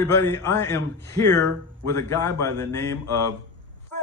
everybody. I am here with a guy by the name of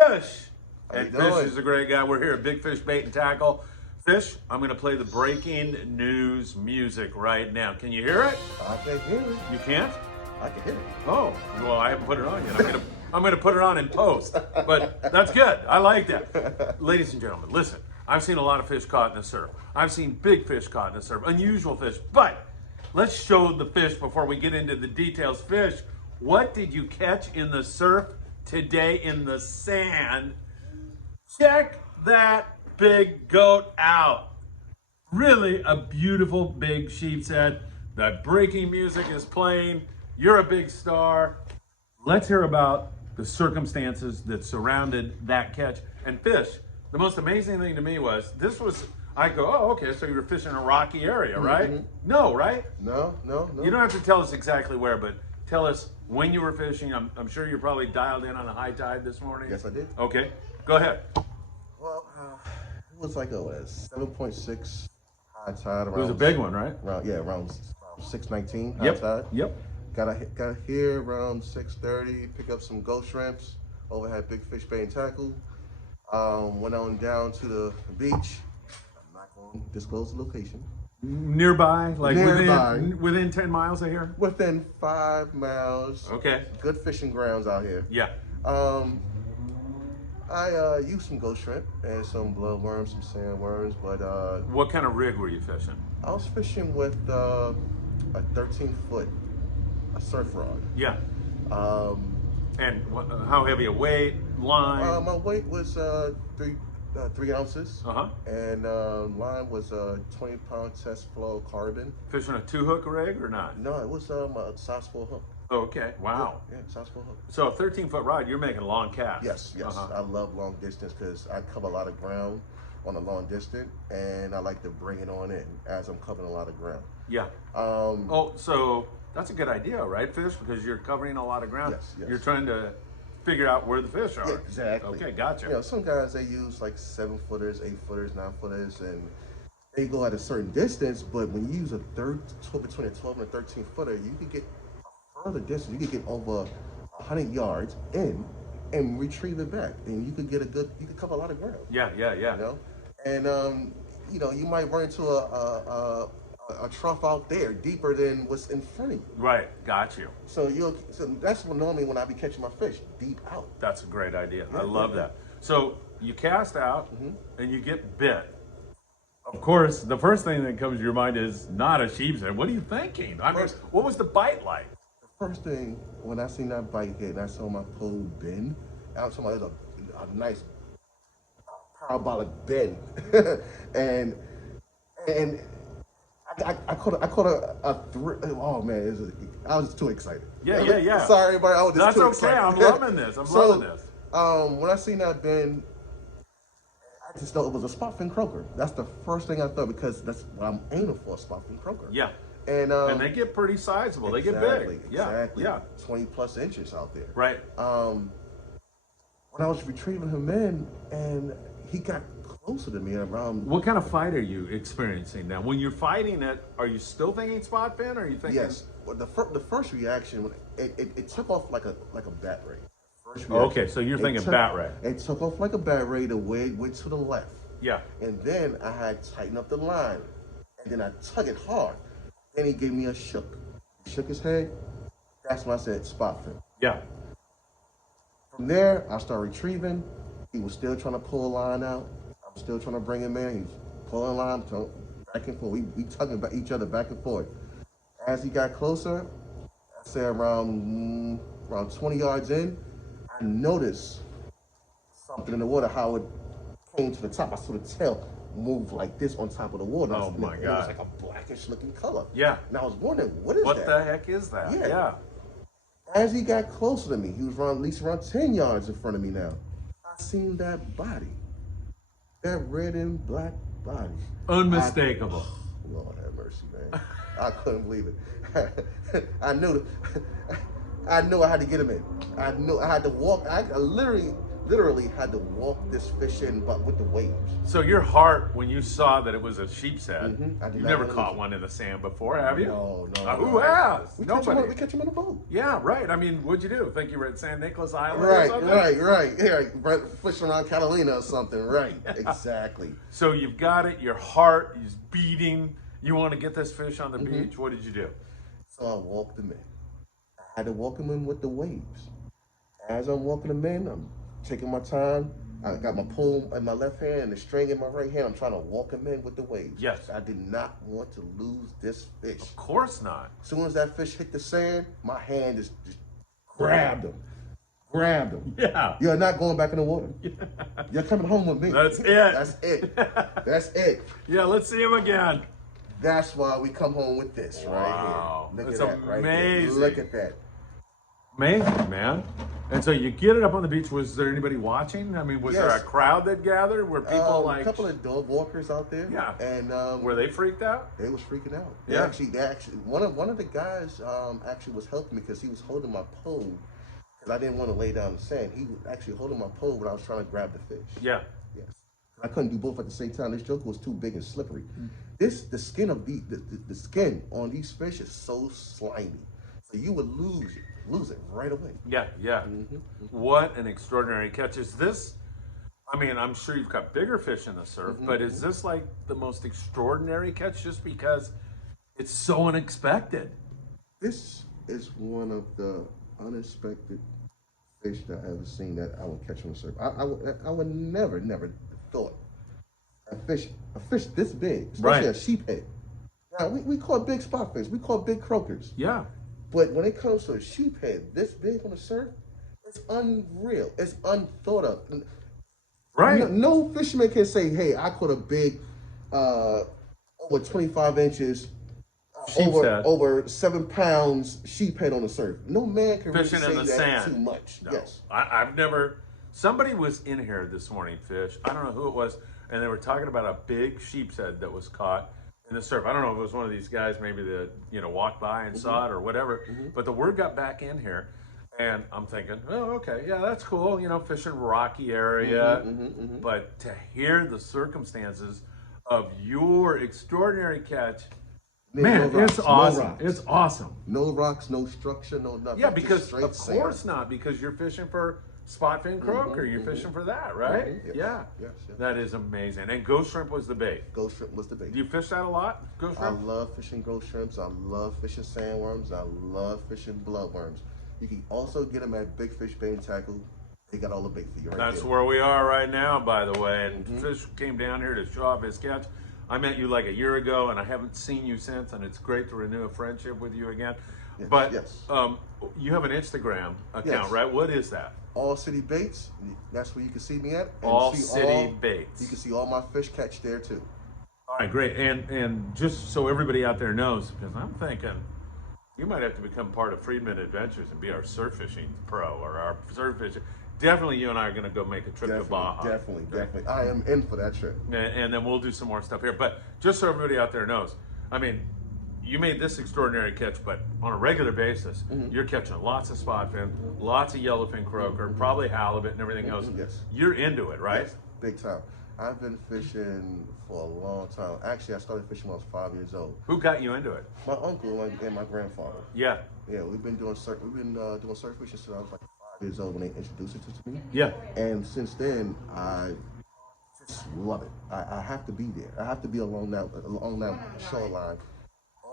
Fish. How you And Fish doing? is a great guy. We're here at Big Fish Bait and Tackle. Fish, I'm going to play the breaking news music right now. Can you hear it? I can hear it. You can't? I can hear it. Oh, well, I haven't put it on yet. I'm gonna put it on in post, but that's good. I like that. Ladies and gentlemen, listen. I've seen a lot of fish caught in the surf. I've seen big fish caught in the surf, unusual fish. But let's show the fish before we get into the details. Fish, what did you catch in the surf today in the sand? Check that big goat out. Really a beautiful big sheep's head. That breaking music is playing. You're a big star. Let's hear about the circumstances that surrounded that catch. And Fish, the most amazing thing to me was, I go, oh, okay, so you were fishing a rocky area, right? Mhm. No, right? No. You don't have to tell us exactly where, but tell us when you were fishing. I'm sure you're probably dialed in on a high tide this morning. Yes, I did. Okay, go ahead. Well, it was like a 7.6 high tide. It was a big one, right? Around 6:19 high Yep, tide. yep. Got here around 6:30. Pick up some ghost shrimps. Over at Big Fish Bait and Tackle. Went on down to the beach. I'm not going to disclose the location. Nearby, like Nearby. within 10 miles of here? Within 5 miles. Okay, Good fishing grounds out here. yeah. I used some ghost shrimp and some bloodworms, some sandworms, but What kind of rig were you fishing? I was fishing with a 13-foot surf rod. Yeah. Um, And how heavy a weight, line? my weight was 3 ounces, Uh-huh. and line was a 20-pound test flow carbon. Fishing a 2-hook rig or not? No, it was a size 4 hook. Oh, okay, wow. Yeah, size 4 hook. So a 13-foot rod, you're making a long cast. Yes. Uh-huh. I love long distance because I cover a lot of ground on a long distance, and I like to bring it on in as I'm covering a lot of ground. Yeah. Oh, so that's a good idea, right, Fish? Because you're covering a lot of ground. Yes. You're trying to figure out where the fish are. Yeah, exactly. Okay, gotcha. You know, some guys, they use like 7-footers, 8-footers, 9-footers, and they go at a certain distance, but when you use between a 12 and a 13-footer, you could get a further distance. You could get over 100 yards in and retrieve it back, and you could cover a lot of ground. Yeah. You know, and you might run into a trough out there deeper than what's in front of you. Right, got you. So that's what normally when I be catching my fish, deep out. That's a great idea. I Yeah, love yeah. that. So you cast out and you get bit. Of course, the first thing that comes to your mind is not a sheep's head. What are you thinking? I mean, what was the bite like? First thing, when I seen that bite hit and I saw my pole bend, I was talking about a nice parabolic bend. and I caught a three. Oh man, I was too excited. Yeah. Sorry, everybody, I was just That's too okay. excited. I'm loving this. I'm loving this. When I seen that bend, I just thought it was a spot fin croaker. That's the first thing I thought because that's what I'm aiming for, a spot fin croaker. Yeah. And they get pretty sizable. They get big. Exactly. Yeah. 20+ inches out there. Right. When I was retrieving him in, and he got closer to me around. What kind of fight are you experiencing now? When you're fighting it, are you still thinking spot fin, or are you thinking? Yes. Well, the first reaction, it took off like a bat ray. Okay, so you're thinking bat ray. It took off like a bat ray. The way it went to the left. Yeah. And then I had tightened up the line, and then I tug it hard. Then he gave me a shook. He shook his head. That's when I said spot fin. Yeah. From there, I started retrieving. He was still trying to pull a line out. I was still trying to bring him in. He was pulling line back and forth. We tugging each other back and forth. As he got closer, I say around 20 yards in, I noticed something in the water, how it came to the top. I saw the tail move like this on top of the water. Oh my It God. was like a blackish looking color. Yeah. And I was wondering, what is that? What the heck is that? Yeah. As he got closer to me, he was at least around 10 yards in front of me now. I seen that body. That red and black body. Unmistakable. Lord have mercy, man. I couldn't believe it. I knew I had to get him in. I knew I had to walk. I literally literally had to walk this fish in, but with the waves. So your heart, when you saw that it was a sheep's head, I did you've not never wanna caught lose it. one in the sand before, have you? No, Who has? We Nobody. catch them on a boat. Yeah, right. I mean, what'd you do? Think you were at San Nicolas Island or Right, something? right. Yeah, fishing around Catalina or something. Right, exactly. So you've got it. Your heart is beating. You want to get this fish on the beach. What did you do? So I walked them in. I had to walk them in with the waves. As I'm walking them in, I'm taking my time. I got my pole in my left hand and the string in my right hand. I'm trying to walk them in with the waves. Yes. I did not want to lose this fish. Of course not. As soon as that fish hit the sand, my hand just grabbed him. Grabbed him. Yeah. You're not going back in the water. You're coming home with me. That's it. That's it. That's it. Yeah, let's see him again. That's why we come home with this Wow. right here. It's Look at that right there. amazing. Look at that. Amazing, man. And so you get it up on the beach. Was there anybody watching? I mean, was there a Yes. crowd that gathered? Were people like, a couple of dog walkers out there? Yeah. And were they freaked out? they was freaking out. Yeah. They actually one of the guys actually was helping me because he was holding my pole because I didn't want to lay down in the sand. He was actually holding my pole when I was trying to grab the fish. Yeah. Yes. I couldn't do both at the same time. This joker was too big and slippery. The skin of the skin on these fish is so slimy, so you would lose it right away. Yeah, yeah. What an extraordinary catch. Is this, I mean, I'm sure you've got bigger fish in the surf, but is this like the most extraordinary catch just because it's so unexpected? This is one of the unexpected fish that I ever seen that I would catch on the surf. I would never thought a fish this big, especially Right. a sheephead. Now we call big spot fish, we call big croakers. Yeah. But when it comes to a sheephead this big on the surf, it's unreal. It's unthought of. Right. No fisherman can say, "Hey, I caught a big, over 25 inches, Sheep's over 7 pounds sheephead on the surf." No man can Fishing really in say the that sand. too much. No. Yes. I've never, somebody was in here this morning, Fish. I don't know who it was, and they were talking about a big sheep's head that was caught in the surf. I don't know if it was one of these guys maybe that, walked by and saw it or whatever, but the word got back in here. And I'm thinking, oh, okay, yeah, that's cool, fishing rocky area. But to hear the circumstances of your extraordinary catch, man, no rocks, it's no awesome. rocks. It's awesome. No rocks, no structure, no nothing. Yeah, just because straight of sand. course not, because you're fishing for spot fin croaker. You're fishing for that, right? Yes, Yeah. yes. That is amazing. And ghost shrimp was the bait. Ghost shrimp was the bait. Do you fish that a lot? Ghost I shrimp? love fishing ghost shrimps. I love fishing sandworms. I love fishing bloodworms. You can also get them at Big Fish Bait and Tackle. They got all the bait for you right That's there. where we are right now, by the way. And Fish came down here to show off his catch. I met you like a year ago, and I haven't seen you since, and it's great to renew a friendship with you again. Yes, But yes. you have an Instagram account, Yes. right? What is that? All City Baits. That's where you can see me at. And All see City Baits. You can see all my fish catch there too. All right, great. And just so everybody out there knows, because I'm thinking you might have to become part of Friedman Adventures and be our surf fishing pro or our surf fishing. Definitely, you and I are going to go make a trip to Baja. Definitely. I am in for that trip. And then we'll do some more stuff here. But just so everybody out there knows, I mean, you made this extraordinary catch, but on a regular basis, you're catching lots of spot fin, lots of yellowfin croaker, probably halibut and everything else. Yes. You're into it, right? Yes, big time. I've been fishing for a long time. Actually, I started fishing when I was 5 years old. Who got you into it? My uncle and my grandfather. Yeah. Yeah, we've been doing surf fishing since I was like 5 years old when they introduced it to me. Yeah. And since then, I just love it. I have to be there. I have to be along that shoreline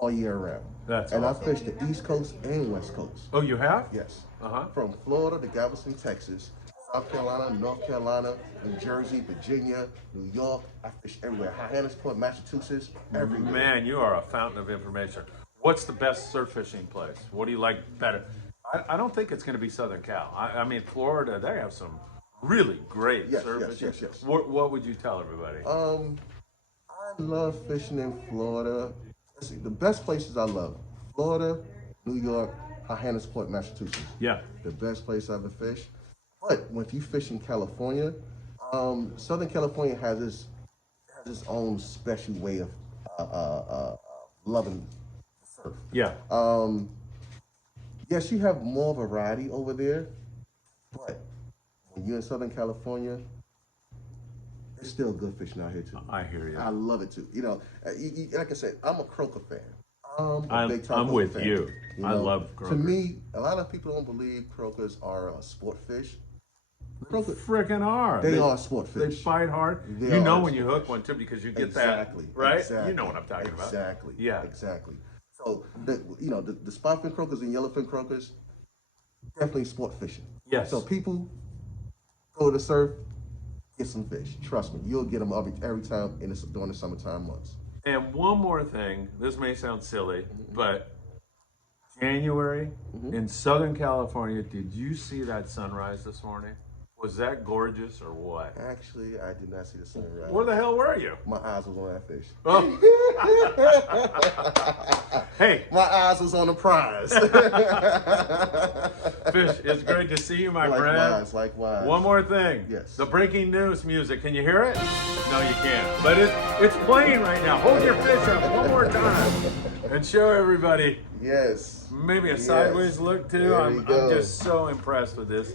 all year round. That's and awesome. I fish the East Coast and West Coast. Oh, you have? Yes. Uh-huh. From Florida to Galveston, Texas, South Carolina, North Carolina, New Jersey, Virginia, New York. I fish everywhere. Hyannisport, Massachusetts, everywhere. Man, you are a fountain of information. What's the best surf fishing place? What do you like better? I don't think it's going to be Southern Cal. I mean, Florida, they have some really great surf fishing. Yes. What would you tell everybody? I love fishing in Florida. Let's see, the best places I love: Florida, New York, Hyannisport, Massachusetts. Yeah. The best place I ever fished. But if you fish in California, Southern California has its own special way of loving surf. Yeah. Yes, you have more variety over there, but when when you're in Southern California, there's still good fishing out here too. I hear you. I love it too. You know, like I said, I'm a croaker fan. I'm a big time I'm croaker with fan. you. You I know, love croakers. To me, a lot of people don't believe croakers are a sport fish. Croakers, Freaking are. they are sport They fish. fight hard. They You know are when you sport hook fish. one too because you get Exactly. that, right? Exactly. You know what I'm talking about. Exactly. Yeah. Exactly. So, the spotfin croakers and yellowfin croakers, definitely sport fishing. Yes. So people go to surf, get some fish. Trust me, you'll get them every time during the summertime months. And one more thing, this may sound silly, but January in Southern California, did you see that sunrise this morning? Was that gorgeous or what? Actually, I did not see the sunrise. Where the hell were you? My eyes was on that fish. Oh. Hey, My eyes was on the prize. Fish, it's great to see you, my friend. Likewise. One more thing. Yes. The breaking news music. Can you hear it? No, you can't. But it's playing right now. Hold your fish up one more time and show everybody. Yes. Maybe a Yes. sideways look too. There I'm we go. just so impressed with this.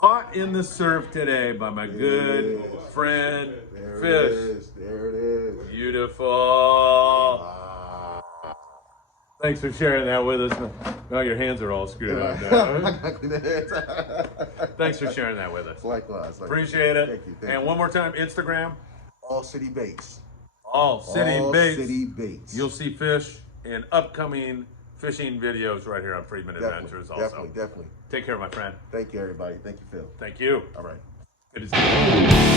Caught in the surf today by my good friend There Fish. it is. There it is. Beautiful. Thanks for sharing that with us. Oh, your hands are all screwed up now. Thanks for sharing that with us. Likewise. Appreciate it. Thank you. And one more time, Instagram. All City Baits. All City Baits. City Baits. You'll see Fish in upcoming fishing videos right here on Friedman Adventures also. Definitely. Take care, my friend. Thank you, everybody. Thank you, Phil. Thank you. All right. Good to see you.